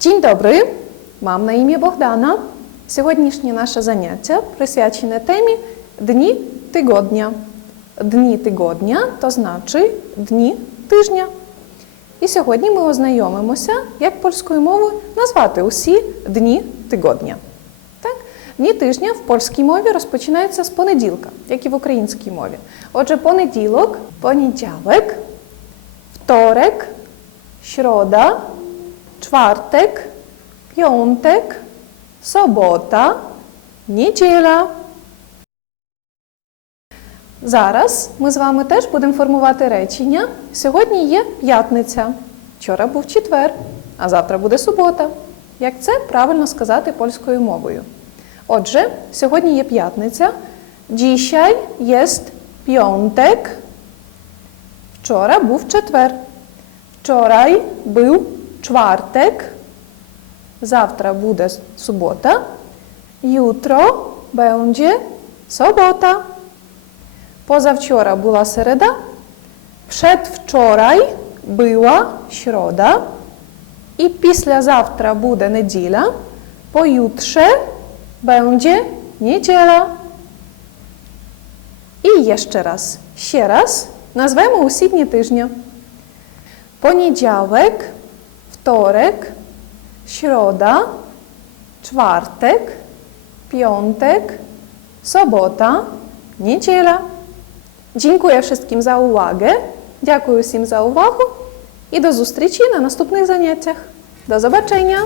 dobry, mam na imię Bogdana. Сьогоднішнє наше заняття присвячене темі Дні тижня. Дні тижня то значить дні тижня. І сьогодні ми ознайомимося, як польською мовою назвати усі дні тижня. Так? Дні тижня в польській мові розпочинаються з понеділка, як і в українській мові. Отже, понеділок, понеділок, вторek, środa, czwartek, piątek, sobota, niedziela. Зараз ми з вами теж будемо формувати речення. Сьогодні є п'ятниця. Вчора був четвер, а завтра буде субота. Як це правильно сказати польською мовою? Отже, сьогодні є п'ятниця. Dzisiaj jest piątek. Вчора був четвер. Вчорай був czwartek. Завтра буде субота. Jutro będzie sobota. Позавчора була середа. Przedwczoraj була środa. І післязавтра буде неділя. Pojutrze będzie niedziela. І ще раз. Ще раз назвемо усі дні тижня. Poniedziałek, wtorek, środa, czwartek, piątek, sobota, niedziela. Dziękuję wszystkim za uwagę. Dziękuję wszystkim za uwagę i do zobaczenia na następnych zajęciach. Do zobaczenia!